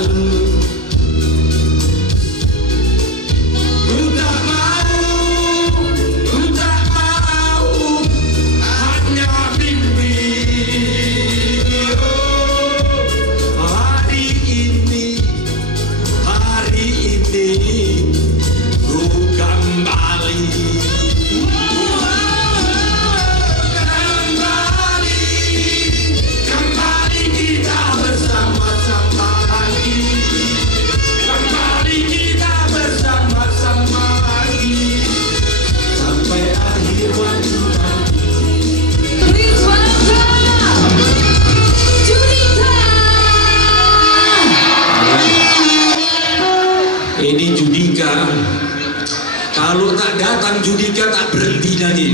lalu. Ku tak mau hanya mimpi. Oh, hari ini ku kembali. Kembali kita bersama-sama lagi. Kembali kita bersama-sama lagi. Sampai akhir waktu nanti. Please welcome Judika. Ini Judika. Kalau tak datang Judika tak berhenti lagi.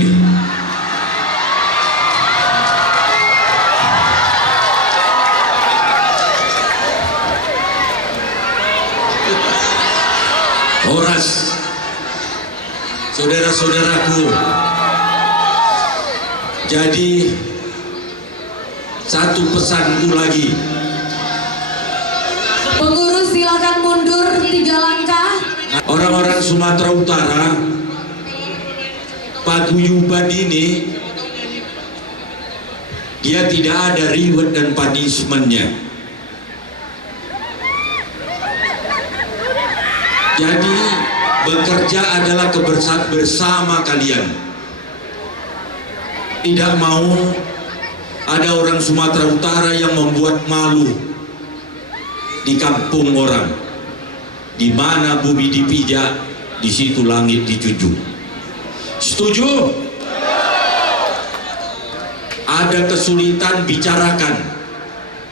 Horas, saudara-saudaraku, jadi satu pesanku lagi. Pengurus silakan mundur 3 langkah. Orang-orang Sumatera Utara, paguyuban ini dia tidak ada reward dan punishment-nya. Jadi bekerja adalah bersama kalian. Tidak mau ada orang Sumatera Utara yang membuat malu di kampung orang. Di mana bumi dipijak, di situ langit dijunjung. Setuju? Ada kesulitan, bicarakan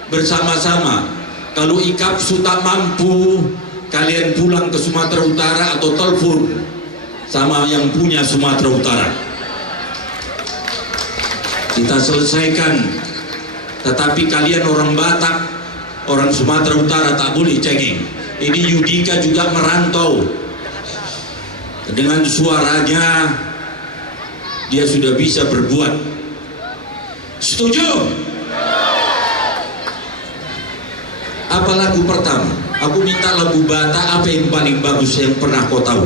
bersama-sama. Kalau IKAPSU tak mampu, kalian pulang ke Sumatera Utara atau telepon sama yang punya Sumatera Utara. Kita selesaikan. Tetapi kalian orang Batak, orang Sumatera Utara tak boleh cengeng. Ini Judika juga merantau. Dengan suaranya dia sudah bisa berbuat. Setuju? Apa lagu pertama? Aku minta lagu Batak apa yang paling bagus yang pernah kau tahu?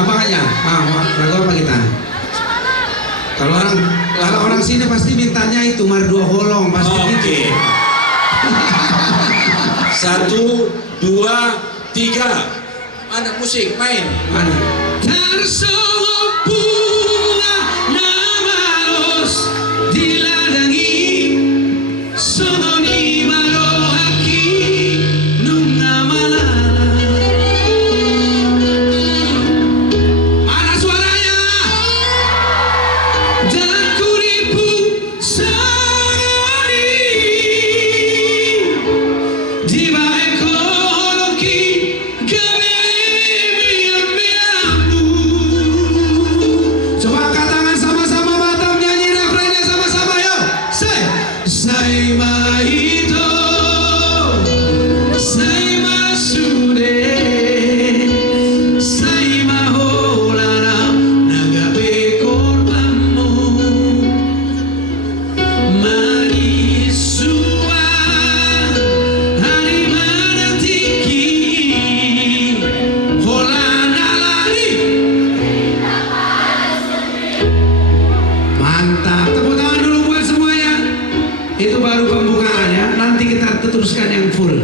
Apa aja? Lagu apa kita? Kalau orang sini pasti mintanya itu Mardua Holong pasti. Oke. Gitu. 1, 2, 3. Mana musik main? Mana? Terselup bunga namalos diladangi sononi marohaki nunga malala. Mana suaranya? Dan kuripu sononi di bae koloki Coba angkat tangan sama-sama Batam, nyanyi refrennya sama-sama yuk. Sai mahito, sai masude, sai maholara, nagabe korbanmu, marisua, hari menantiki, holana lari. Mantap, tepuk tangan dulu buat semuanya. Itu baru pembukaan ya. Nanti kita teruskan yang full.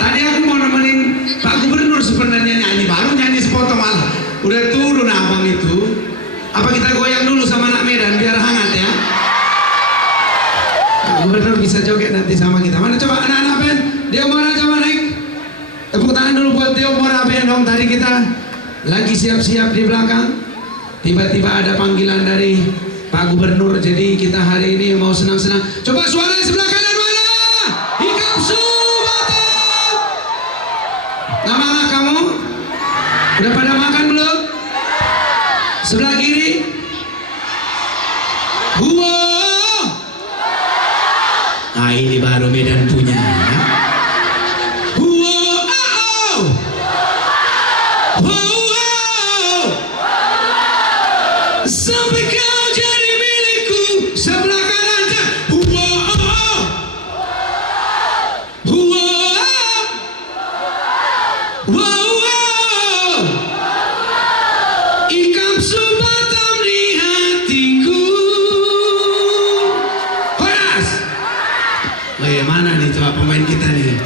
Tadi aku mau nemenin Pak Gubernur sebenarnya nyanyi, baru nyanyi sepotong malah. Udah turun abang itu. Apa kita goyang dulu sama anak Medan biar hangat ya? Pak Gubernur bisa joget nanti sama kita. Mana coba anak-anak band? Dia mau coba naik. Tepuk tangan dulu buat Tio Mora band dong. Tadi kita lagi siap-siap di belakang. Tiba-tiba ada panggilan dari Pak Gubernur, jadi kita hari ini mau senang-senang. Coba suara di sebelah kanan mana? IKAPSU Batam. Nama anak kamu? Udah pada makan belum? Sebelah kiri? Wow. Nah ini baru Medan punya. Wow. Wow. Sampai kau jadi milikku. Sebelah kanan. Wow. nih.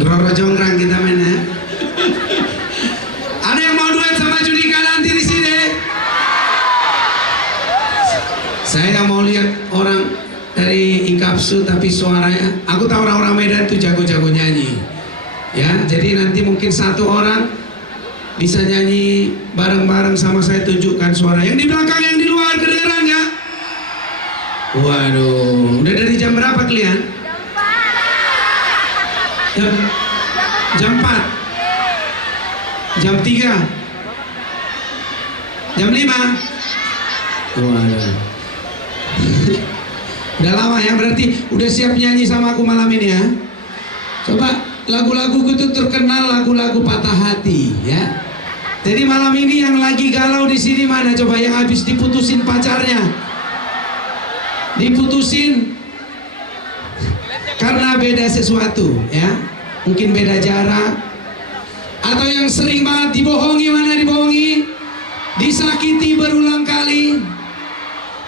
Roro Jonggrang kita main ya. Ada yang mau duet sama Judika nanti di sini? Saya mau lihat orang dari Inkapsu tapi suaranya. Aku tahu orang-orang Medan tuh jago-jago nyanyi. Ya, jadi nanti mungkin satu orang bisa nyanyi bareng-bareng sama saya, tunjukkan suara. Yang di belakang, yang di luar kedengeran ya? Waduh, udah dari jam berapa kalian? Jam 4, jam 3, jam 5. Waduh. Udah lama ya, berarti udah siap nyanyi sama aku malam ini ya. Coba lagu-laguku itu terkenal lagu-lagu patah hati ya. Jadi malam ini yang lagi galau di sini mana? Coba yang habis diputusin pacarnya, diputusin karena beda sesuatu ya, mungkin beda jarak, atau yang sering banget dibohongi, mana dibohongi, disakiti berulang kali,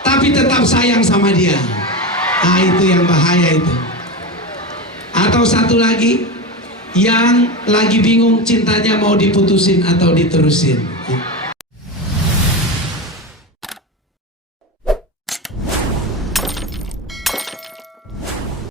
tapi tetap sayang sama dia. Nah itu yang bahaya itu. Atau satu lagi, yang lagi bingung cintanya mau diputusin atau diterusin.